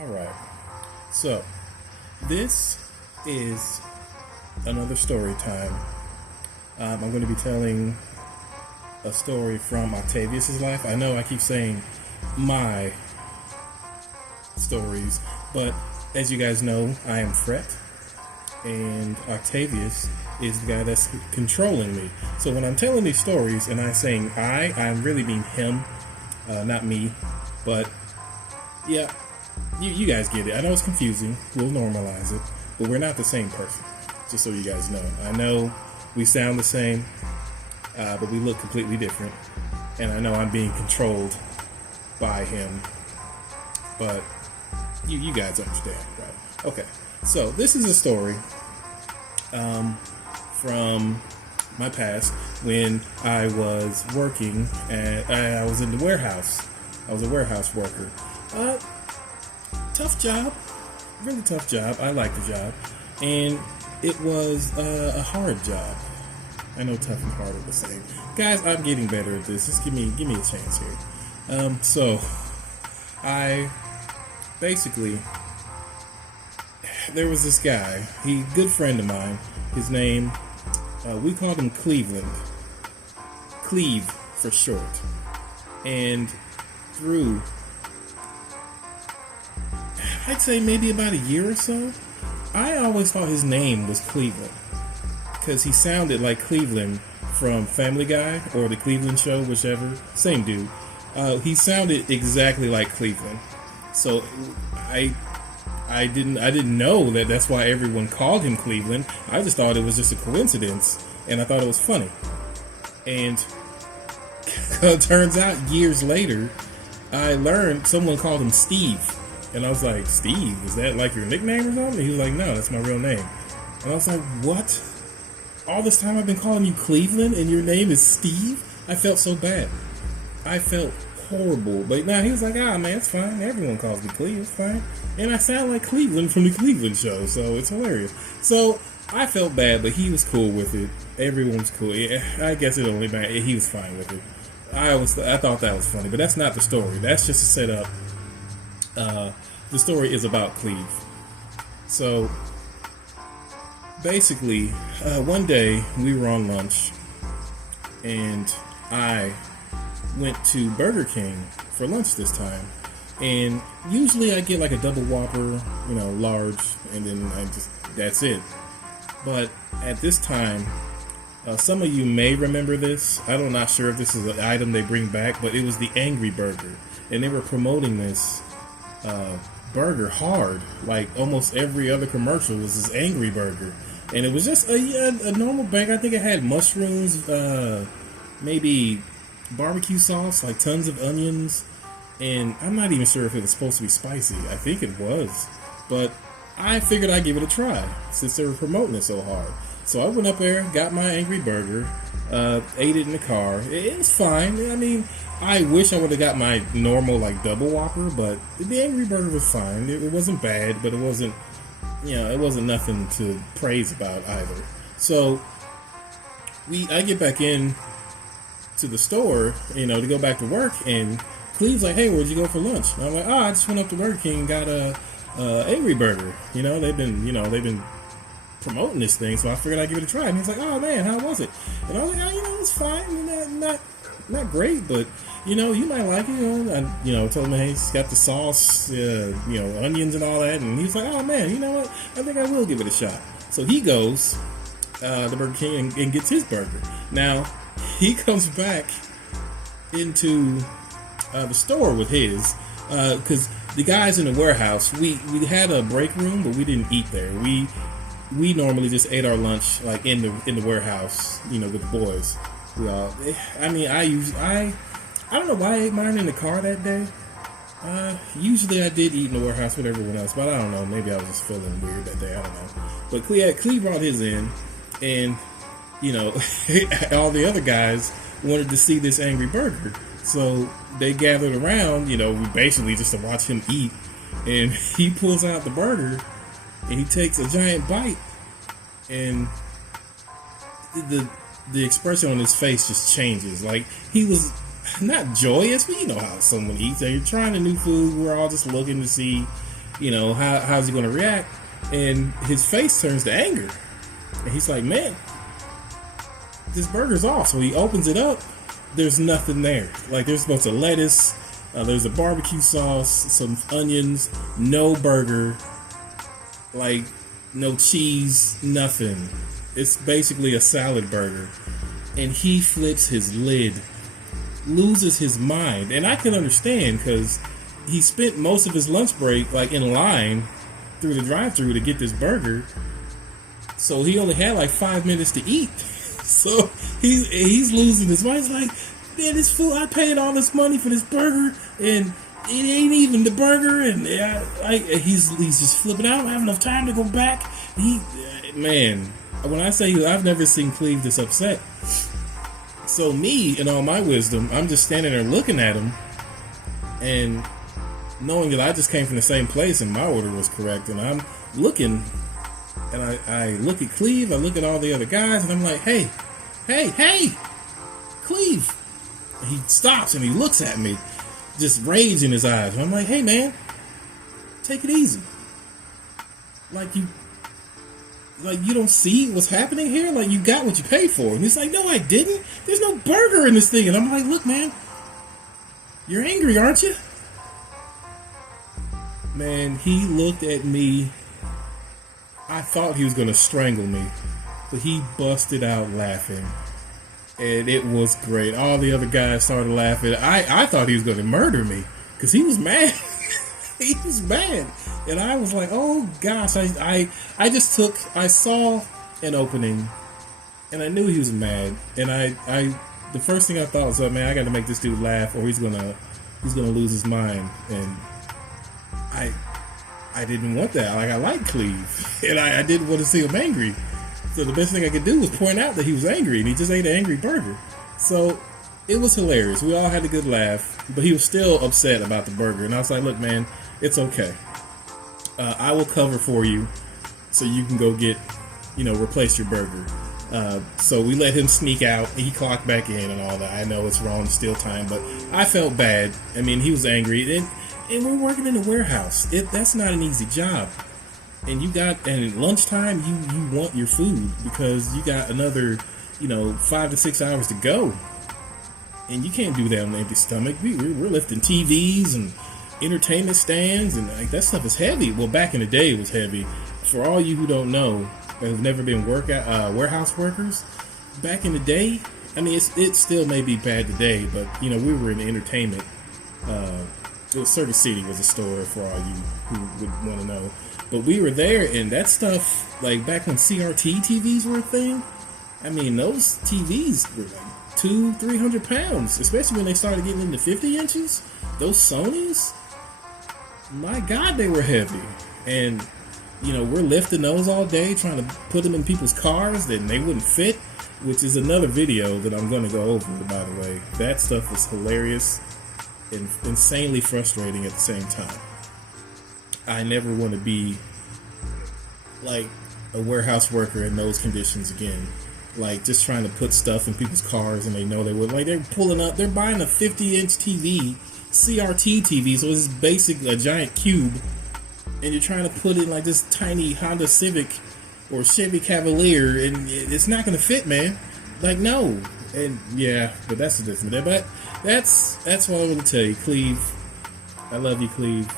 All right. So, this is another story time. I'm going to be telling a story from Octavius's life. I know I keep saying my stories, but as you guys know, I am Fret, and Octavius is the guy that's controlling me. So when I'm telling these stories and I'm saying I'm really mean him, not me. But yeah, you guys get it. I know it's confusing. We'll normalize it, but we're not the same person. Just so you guys know. I know we sound the same, but we look completely different. And I know I'm being controlled by him, but you guys understand, right? Okay, so this is a story from my past when I was working I was in the warehouse. I was a warehouse worker. Tough job, really tough job. I liked the job, and it was a hard job. I know tough and hard are the same. Guys, I'm getting better at this. Just give me a chance here. So I basically, there was this guy. He good friend of mine. His name, we called him Cleveland. Cleve for short. And through, I'd say maybe about a year or so, I always thought his name was Cleveland because he sounded like Cleveland from Family Guy or the Cleveland Show, whichever. Same dude. He sounded exactly like Cleveland. So I didn't know that that's why everyone called him Cleveland. I just thought it was just a coincidence, and I thought it was funny. And it turns out years later, I learned someone called him Steve. And I was like, Steve, is that like your nickname or something? He was like, no, that's my real name. And I was like, what? All this time I've been calling you Cleveland and your name is Steve? I felt so bad. I felt horrible. But now he was like, man, it's fine. Everyone calls me Cleve. It's fine. And I sound like Cleveland from the Cleveland Show, so it's hilarious. So I felt bad, but he was cool with it. Everyone's cool. I guess it only mattered. He was fine with it. I thought that was funny, but that's not the story. That's just a setup. The story is about Cleve. So basically, one day we were on lunch, and I went to Burger King for lunch this time. And usually I get like a double Whopper, large, and then that's it. But at this time, some of you may remember this. I'm not sure if this is an item they bring back, but it was the Angry Burger. And they were promoting this burger hard. Like almost every other commercial was this Angry Burger. And it was just a normal burger. I think it had mushrooms, maybe barbecue sauce, like tons of onions. And I'm not even sure if it was supposed to be spicy. I think it was. But I figured I'd give it a try since they were promoting it so hard. So I went up there, got my Angry Burger, ate it in the car. It was fine. I mean, I wish I would have got my normal, double Whopper, but the Angry Burger was fine. It wasn't bad, but it wasn't, it wasn't nothing to praise about either. So I get back in to the store, to go back to work, and Cleve's like, hey, where'd you go for lunch? And I'm like, I just went up to Burger King and got a Angry Burger. They've been promoting this thing, so I figured I'd give it a try. And he's like, oh man, how was it? And I was like, it was fine. Not great, but you might like it. I told him, hey, it's got the sauce, onions and all that. And he's like, oh man, you know what? I think I will give it a shot. So he goes to Burger King and gets his burger. Now he comes back into the store with his, because the guys in the warehouse, we had a break room, but we didn't eat there. We normally just ate our lunch in the warehouse, with the boys. I don't know why I ate mine in the car that day. Usually I did eat in the warehouse with everyone else, but I don't know. Maybe I was just feeling weird that day. I don't know. But Cleve brought his in, and all the other guys wanted to see this Angry Burger. So they gathered around, basically just to watch him eat. And he pulls out the burger, and he takes a giant bite, and the expression on his face just changes. Like, he was not joyous, but you know how someone eats. They're trying a new food. We're all just looking to see how's he going to react? And his face turns to anger. And he's like, man, this burger's off. So he opens it up. There's nothing there. Like, there's a bunch of lettuce. There's a barbecue sauce, some onions, no burger, like no cheese, nothing. It's basically a salad burger. And he flips his lid, loses his mind. And I can understand, because he spent most of his lunch break like in line through the drive-thru to get this burger. So he only had like 5 minutes to eat. So he's losing his mind. He's like, man, this food, I paid all this money for this burger, and it ain't even the burger. And he's just flipping out. I don't have enough time to go back. Man, when I say I've never seen Cleve this upset. So me, in all my wisdom, I'm just standing there looking at him, and knowing that I just came from the same place and my order was correct, and I'm looking, and I look at Cleve, I look at all the other guys, and I'm like, hey, Cleve. And he stops and he looks at me, just rage in his eyes. And I'm like, hey man, take it easy. Like you don't see what's happening here? Like, you got what you paid for. And he's like, no, I didn't. There's no burger in this thing. And I'm like, look, man, you're angry, aren't you? Man, he looked at me. I thought he was going to strangle me, but he busted out laughing. And it was great. All the other guys started laughing. I thought he was going to murder me, because he was mad. He was mad. And I was like, oh gosh, I saw an opening, and I knew he was mad. And the first thing I thought was, oh man, I got to make this dude laugh, or he's gonna lose his mind. And I didn't want that. Like, I like Cleve, and I didn't want to see him angry. So the best thing I could do was point out that he was angry, and he just ate an angry burger. So it was hilarious. We all had a good laugh, but he was still upset about the burger. And I was like, look, man, it's okay. I will cover for you so you can go get, replace your burger. So we let him sneak out. He clocked back in and all that. I know it's wrong to steal time, but I felt bad. I mean, he was angry. And we're working in a warehouse. That's not an easy job. And at lunchtime, you want your food, because you got another, 5 to 6 hours to go. And you can't do that on an empty stomach. We're lifting TVs and entertainment stands, and like, that stuff is heavy. Well, back in the day, it was heavy. For all you who don't know, who've never been warehouse workers, back in the day, I mean, it still may be bad today, but we were in entertainment. Circuit City was a store, for all you who would want to know. But we were there, and that stuff, like back when CRT TVs were a thing, I mean, those TVs were like 200-300 pounds, especially when they started getting into 50 inches. Those Sonys, my God, they were heavy. And, we're lifting those all day, trying to put them in people's cars, and they wouldn't fit, which is another video that I'm going to go over, by the way. That stuff was hilarious and insanely frustrating at the same time. I never want to be like a warehouse worker in those conditions again. Like, just trying to put stuff in people's cars, and they know they wouldn't. Like, they're pulling up, they're buying a 50-inch TV, CRT TV, so it's basically a giant cube, and you're trying to put in like this tiny Honda Civic or Chevy Cavalier, and it's not going to fit, man. Like, no. And yeah, but that's the difference. But that's what I want to tell you, Cleve. I love you, Cleve.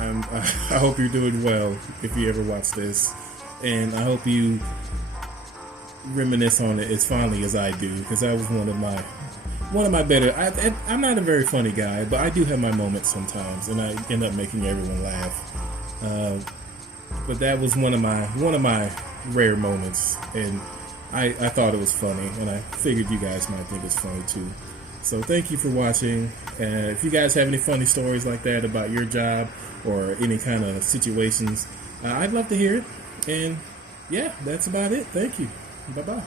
I hope you're doing well if you ever watch this, and I hope you reminisce on it as fondly as I do, because that was one of my better. I'm not a very funny guy, but I do have my moments sometimes, and I end up making everyone laugh. But that was one of my rare moments, and I thought it was funny, and I figured you guys might think it's funny too. So thank you for watching. If you guys have any funny stories like that about your job or any kind of situations, I'd love to hear it. And yeah, that's about it. Thank you. Bye-bye.